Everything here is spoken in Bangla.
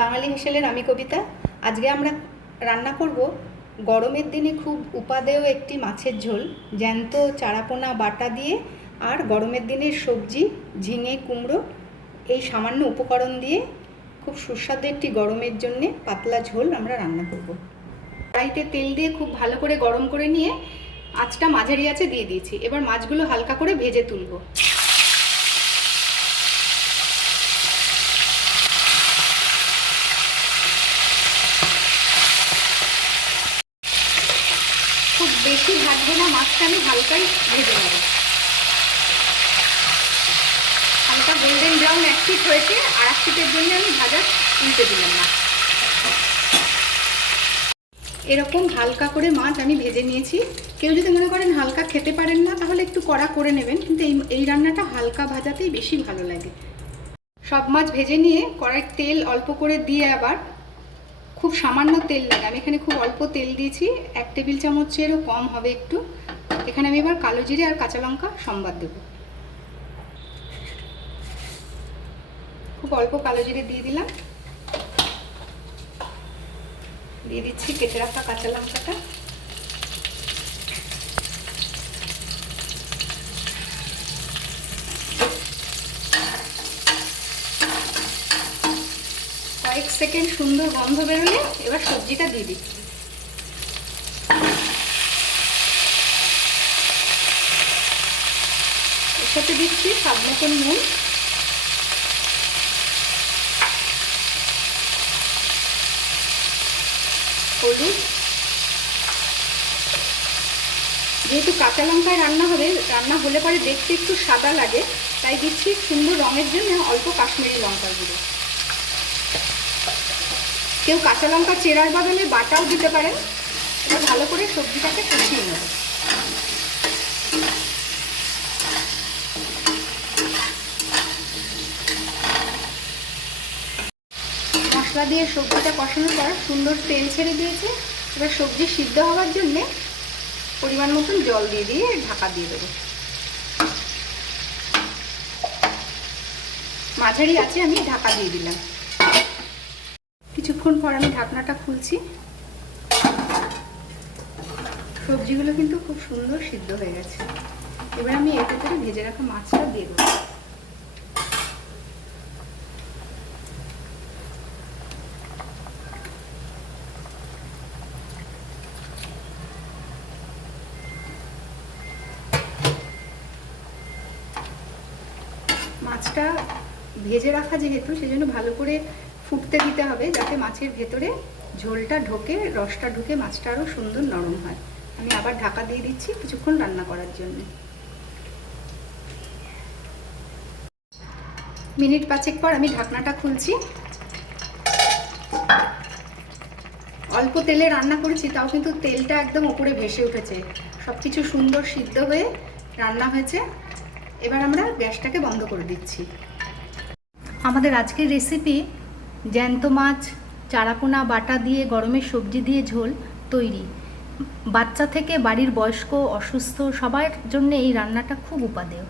বাঙালি হেসেলের আমি কবিতা। আজকে আমরা রান্না করব গরমের দিনে খুব উপাদেয় একটি মাছের ঝোল, জ্যান্ত চারাপোনা বাটা দিয়ে আর গরমের দিনের সবজি ঝিঙে কুমড়ো এই সামান্য উপকরণ দিয়ে খুব সুস্বাদু একটি গরমের জন্যে পাতলা ঝোল আমরা রান্না করব। কড়াইতে তেল দিয়ে খুব ভালো করে গরম করে নিয়ে আঁচটা মাঝারি আঁচে দিয়ে দিয়েছি। এবার মাছগুলো হালকা করে ভেজে তুলব। খুব বেশি ভাজবো না, মাছটা আমি হালকাই ভেজে নেব। হালকা গোল্ডেন ব্রাউন এক পিঠ হয়েছে, আর এক পিঠের জন্য আমি ভাজা উল্টে দিলাম না। এরকম হালকা করে মাছ আমি ভেজে নিয়েছি। কেউ যদি মনে করেন হালকা খেতে পারেন না, তাহলে একটু কড়া করে নেবেন, কিন্তু এই রান্নাটা হালকা ভাজাতেই বেশি ভালো লাগে। সব মাছ ভেজে নিয়ে কড়াইয়ের তেল অল্প করে দিয়ে, আবার খুব সামান্য তেল লাগে, আমি এখানে খুব অল্প তেল দিয়েছি, 1 টেবিল চামচেরও কম হবে একটু। এখানে আমি এবার কালো জিরে আর কাঁচা লঙ্কা সম্বাদ দেব। খুব অল্প কালো জিরে দিয়ে দিলাম, দিয়ে দিচ্ছি কেটে রাখা কাঁচা লঙ্কাটা। কয়েক সেকেন্ড সুন্দর গন্ধ বেরোলে এবার সবজিটা দিয়ে দিচ্ছি। এর সাথে দিচ্ছি স্বাদ মতন নুন, হলুদ। যেহেতু কাঁচা লঙ্কায় রান্না হবে, রান্না হলে পরে দেখতে একটু সাদা লাগে, তাই দিচ্ছি সুন্দর রঙের জন্য অল্প কাশ্মীরি লঙ্কার গুঁড়ো। কেউ কাঁচা লঙ্কা চেরার বদলে বাটাও দিতে পারেন। এবার ভালো করে সবজিটাকে কষিয়ে নেব। মশলা দিয়ে সবজিটা কষানোর পর সুন্দর তেল ছেড়ে দিয়েছে। এবার সবজি সিদ্ধ হওয়ার জন্যে পরিমাণ মতন জল দিয়ে দিয়ে ঢাকা দিয়ে দেবো। মাঝারি আছে আমি ঢাকা দিয়ে দিলাম। কিছুক্ষণ পর আমি ঢাকনাটা খুলছি। সবজিগুলো কিন্তু খুব সুন্দর সিদ্ধ হয়ে গেছে। এবার আমি এর ভেতরে ভেজে রাখা মাছটা দিয়ে দেবো। মাছটা ভেজে রাখা যেহেতু, সেজন্য ভালো করে ফুটতে দিতে হবে, যাতে মাছের ভেতরে ঝোলটা ঢোকে, রসটা ঢুকে মাছটা আরও সুন্দর নরম হয়। আমি আবার ঢাকা দিয়ে দিচ্ছি কিছুক্ষণ রান্না করার জন্য। মিনিট 5 পর আমি ঢাকনাটা খুলছি। অল্প তেলে রান্না করেছি, তাও কিন্তু তেলটা একদম উপরে ভেসে উঠেছে। সব কিছু সুন্দর সিদ্ধ হয়ে রান্না হয়েছে। এবার আমরা গ্যাসটাকে বন্ধ করে দিচ্ছি। আমাদের আজকের রেসিপি জ্যান্ত মাছ চারাপোনা বাটা দিয়ে গরমের সবজি দিয়ে ঝোল তৈরি। বাচ্চা থেকে বাড়ির বয়স্ক, অসুস্থ সবার জন্য এই রান্নাটা খুব উপাদেয়।